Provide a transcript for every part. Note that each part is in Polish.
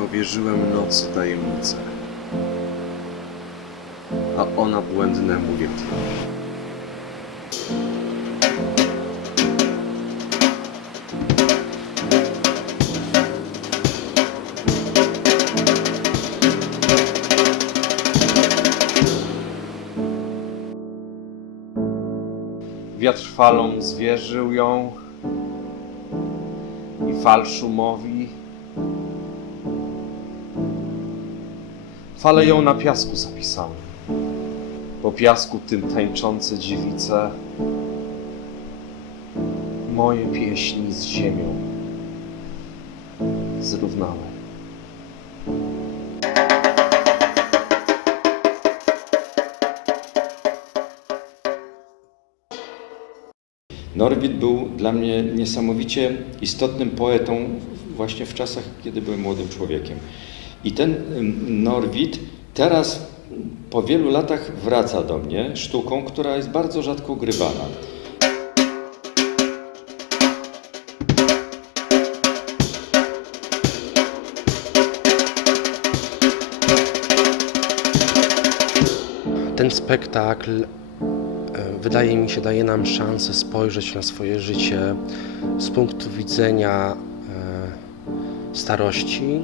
powierzyłem nocy tajemnicę, a ona błędnemu wiatrowi. Wiatr falą zwierzył ją i fal szumowi. Fale ją na piasku zapisały. Po piasku tym tańczące dziewice moje pieśni z ziemią zrównały. Norwid był dla mnie niesamowicie istotnym poetą właśnie w czasach, kiedy byłem młodym człowiekiem. I ten Norwid teraz po wielu latach wraca do mnie sztuką, która jest bardzo rzadko grywana. Ten spektakl, e, wydaje mi się, daje nam szansę spojrzeć na swoje życie z punktu widzenia e, starości,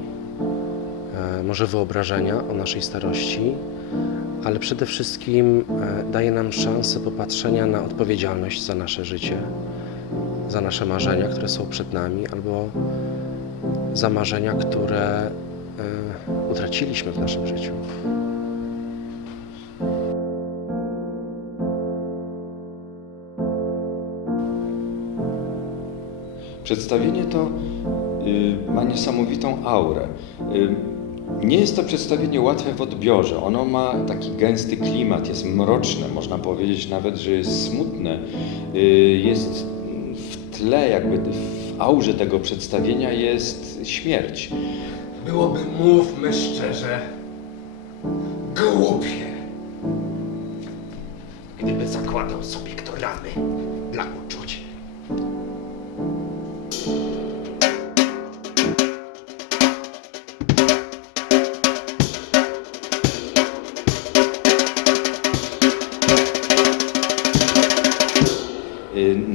może wyobrażenia o naszej starości, ale przede wszystkim e, daje nam szansę popatrzenia na odpowiedzialność za nasze życie, za nasze marzenia, które są przed nami, albo za marzenia, które e, utraciliśmy w naszym życiu. Przedstawienie to y, ma niesamowitą aurę. Nie jest to przedstawienie łatwe w odbiorze. Ono ma taki gęsty klimat, jest mroczne, można powiedzieć nawet, że jest smutne. Y, jest w tle, jakby w aurze tego przedstawienia jest śmierć. Byłoby, mówmy szczerze, głupie, gdyby zakładał sobie kto ramy dla uczuć.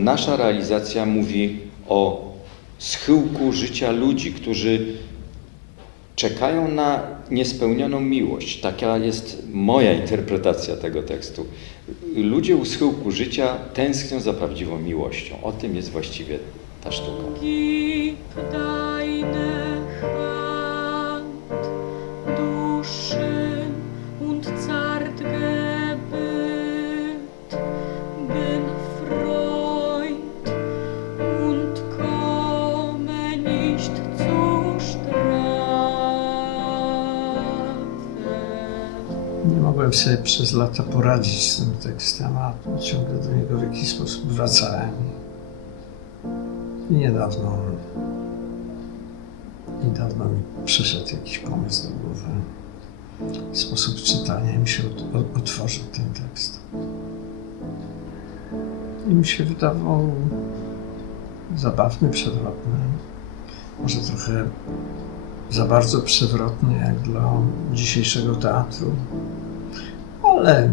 Nasza realizacja mówi o schyłku życia ludzi, którzy czekają na niespełnioną miłość. Taka jest moja interpretacja tego tekstu. Ludzie u schyłku życia tęsknią za prawdziwą miłością. O tym jest właściwie ta sztuka. Nie mogłem sobie przez lata poradzić z tym tekstem, a ciągle do niego w jakiś sposób wracałem. I niedawno, niedawno mi przyszedł jakiś pomysł do głowy. Sposób czytania mi się otworzył ten tekst. I mi się wydawał zabawny, przewrotny. Może trochę za bardzo przewrotny jak dla dzisiejszego teatru. Ale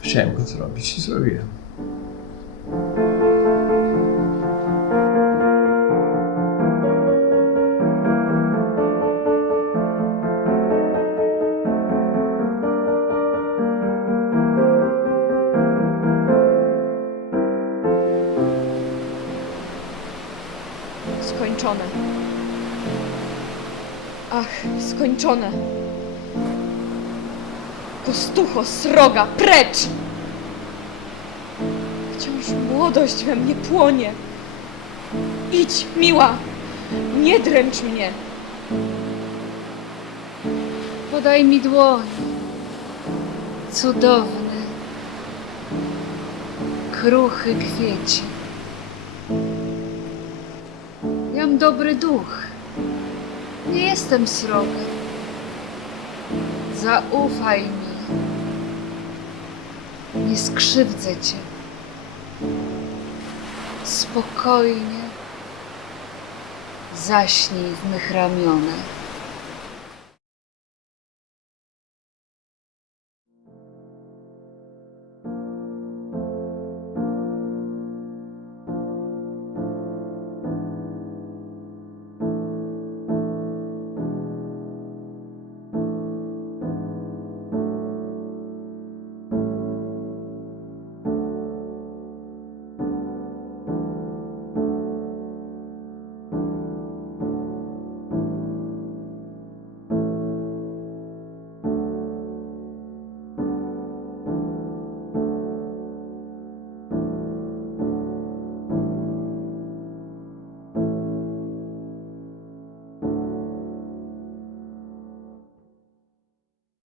chciałem go zrobić i zrobiłem. Skończone. Ach, skończone. Kostucho, sroga, precz! Wciąż młodość we mnie płonie. Idź, miła, nie dręcz mnie. Podaj mi dłoń. Cudowny, kruchy kwiecie. Jam dobry duch. Nie jestem sroga. Zaufaj mi. Nie skrzywdzę cię. Spokojnie. Zaśnij w mych ramionach.